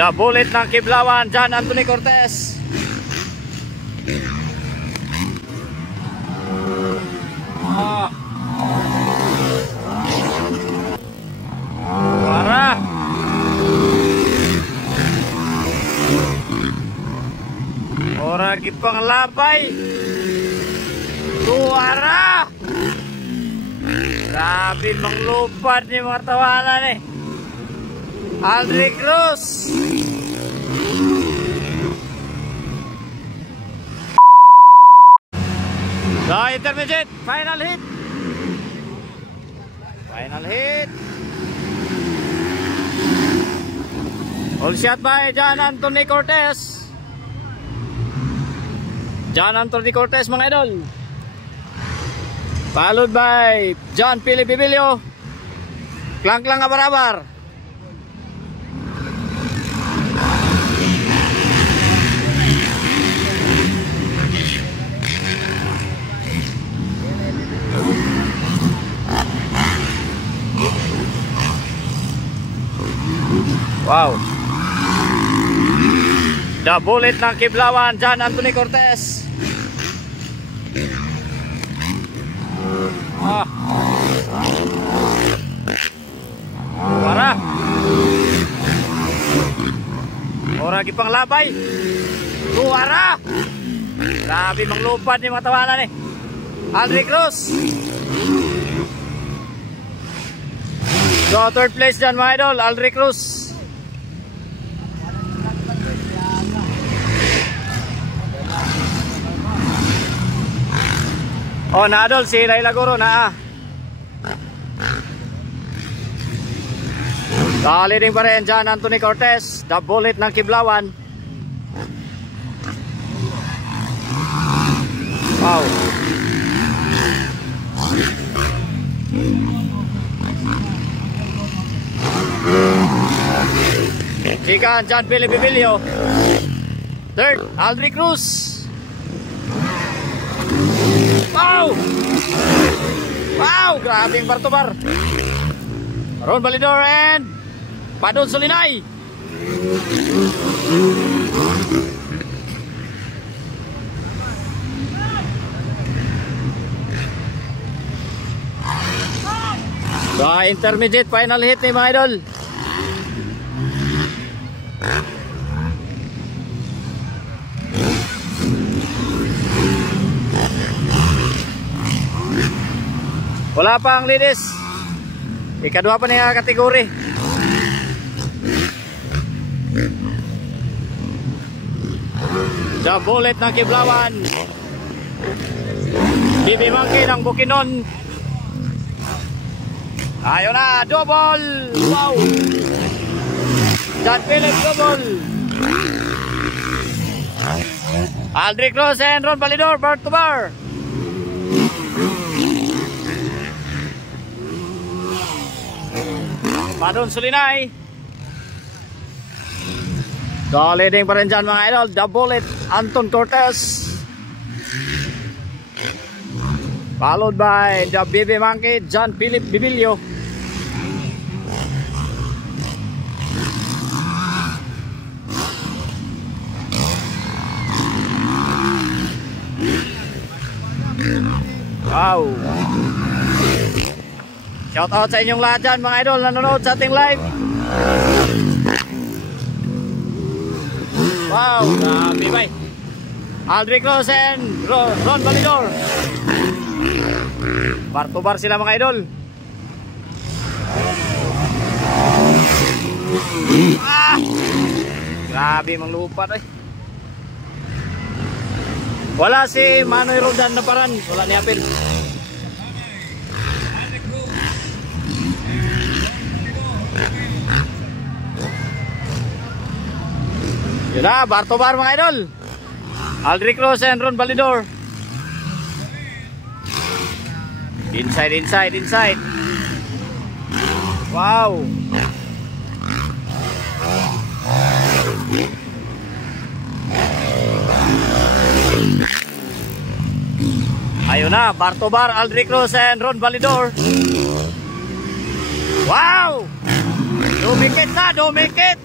The Bullet ng Kiblawan, John Anthony Cortez. Para ora gipang labay. Tuara. Grabe manglupad ni mga tawanan eh. Aldrich Cruz. The intermediate, final hit. Final hit. All shot by John Anthony Cortez. John Anthony Cortez mga idol. Followed by John Philip Bibilio. Klang-klang abarabar. Wow. The Bullet ng Kiblawan, John Anthony Cortez. Para ora gipang labay. Tuara. Grabe manglupad ni mga tawanan eh. Aldrich Cruz. So third place dyan mga idol, Aldrich Cruz. Oh, na idol, si Laila Guro na leading pa rin John Anthony Cortez, The Bullet ng Kiblawan. Wow. Second, John Philip Bibilio. Third, Aldrich Cruz. Wow! Wow! Grabe ang bar-to-bar. Ron Balidor and Padon Solinay. So, intermediate final hit ni mga idol. Wala pa ang ladies. Ikadua pa niya kategori. The Bullet ng Kiblawan. Bibi Monkey ng Bukidnon. Ayun na, double. Wow. John Philip double. Aldrich Cruz and Ron Balidor bar to bar. Padon Solinay. So leading pa rin dyan mga idol, The Bullet, Anton Cortez. Followed by the Bibi Monkey, John Philip Bibilio. Wow. Shout out sa inyong lahat dyan mga idol nanonood sa ating live. Wow, grabe bay. Aldrich Cruz and Ron Balidor. Bar to bar sila mga idol. Grabe mang lupa eh. Wala si Manoy Rodan na paran. Wala ni Apil. Yun na, bar to bar mga idol. Aldrich Cruz and Ron Balidor. Inside, inside, inside. Wow. Ayun na, bar to bar, Aldrich Cruz and Ron Balidor. Wow. Dumikit na, dumikit.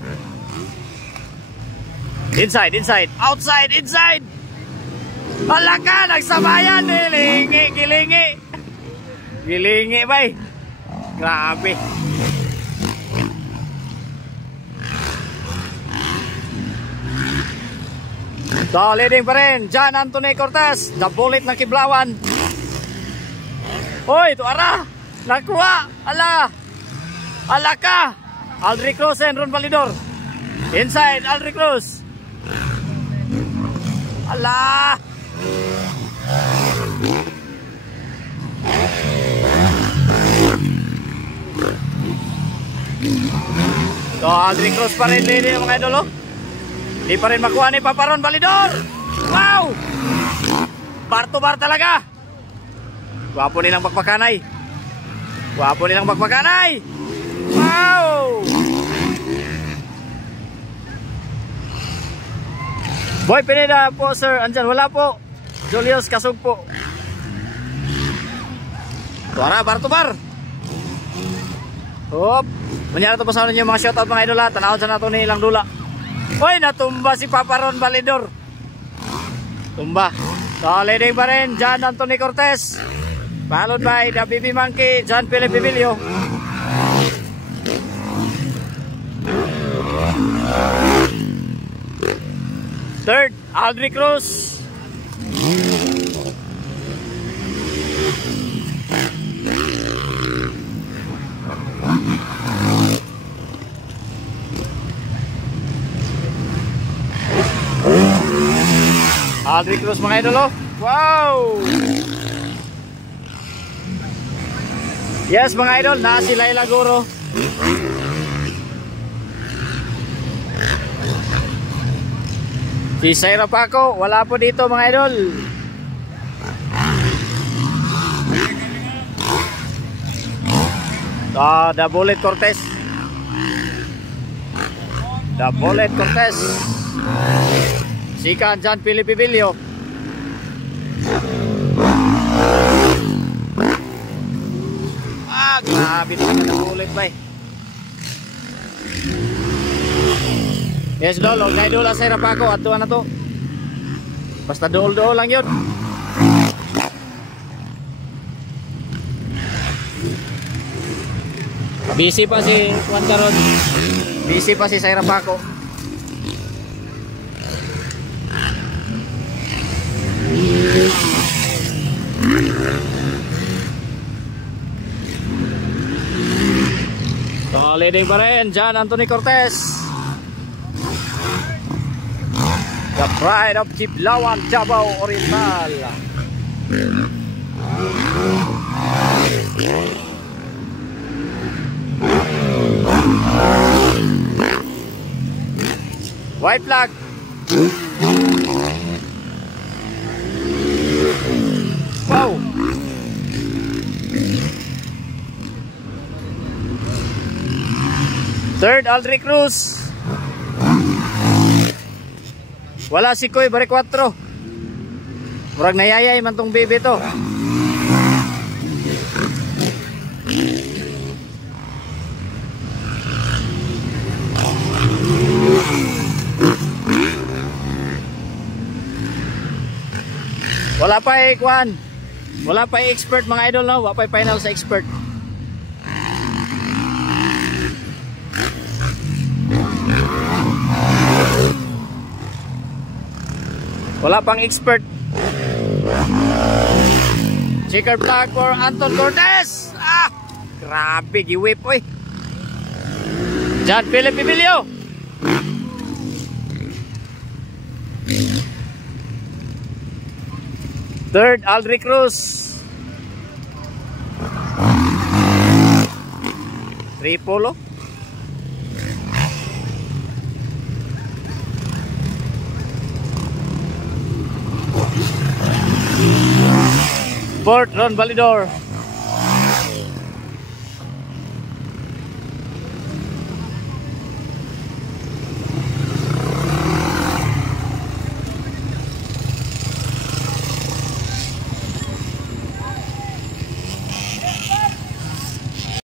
Inside, inside. Outside, inside. Hala ka, nagsabayan. Gilingi, gilingi. Gilingi, bay. Grabe. So, leading pa rin. John Anthony Cortez. The bullet ng Kiblawan. Hoy, ito ara. Nakuha. Ala. Ala ka. Aldrich Cruz and Ron Validor. Inside, Aldrich Cruz. Ala. So, Aldrich Cruz pa rin leading mga idol, oh. Di pa rin makuha ni Papa Ron Validor. Wow! Bar to bar talaga. Gwapo nilang magpakanay. Gwapo nilang magpakanay. Wow! Boy Pineda po sir. Andyan wala po. Julius Kasug po. Tuara bar to bar. Hop. Manyara to pa sa ninyo mga shoutout mga idol ha. Tanawon sa nato ni ilang dula. Hoy, natumba si Papa Ron Validor. Tumba. So, leading pa rin, John Anthony Cortez. Followed by the BB Monkey, John Philip Bibilio. Third, Aldrich Cruz. Aldrich Cruz mga idol, oh. Wow! Yes mga idol, na si Laila Guro. Si Saira Paco, wala po dito mga idol. The Bullet Cortez. The Bullet Cortez. Sika John Philip Bibilio. Ah, grabe talaga na ulit ba eh. Yes lolo, na idol sa Rapako at tuwa na to. Basta dool-dool lang yun. Busy pa si Juan Caron. Busy pa si Saira Paco. So, leading pa rin, John Anthony Cortez. The pride of Kiblawan, Davao Oriental. White flag. Wow. Third, Aldrich Cruz. Wala si Koy, bare 4. Murag nayayay man tong bebe to. Wala pa eh, Kwan. Wala pa expert mga idol, no? Wala pa final sa expert. Wala pang expert. Checker flag for Anton Cortez. Ah! Grabe, giwip, oy. John Philip Bibilio. Third, Aldrich Cruz. Tripolo. Fourth, Ron Validor.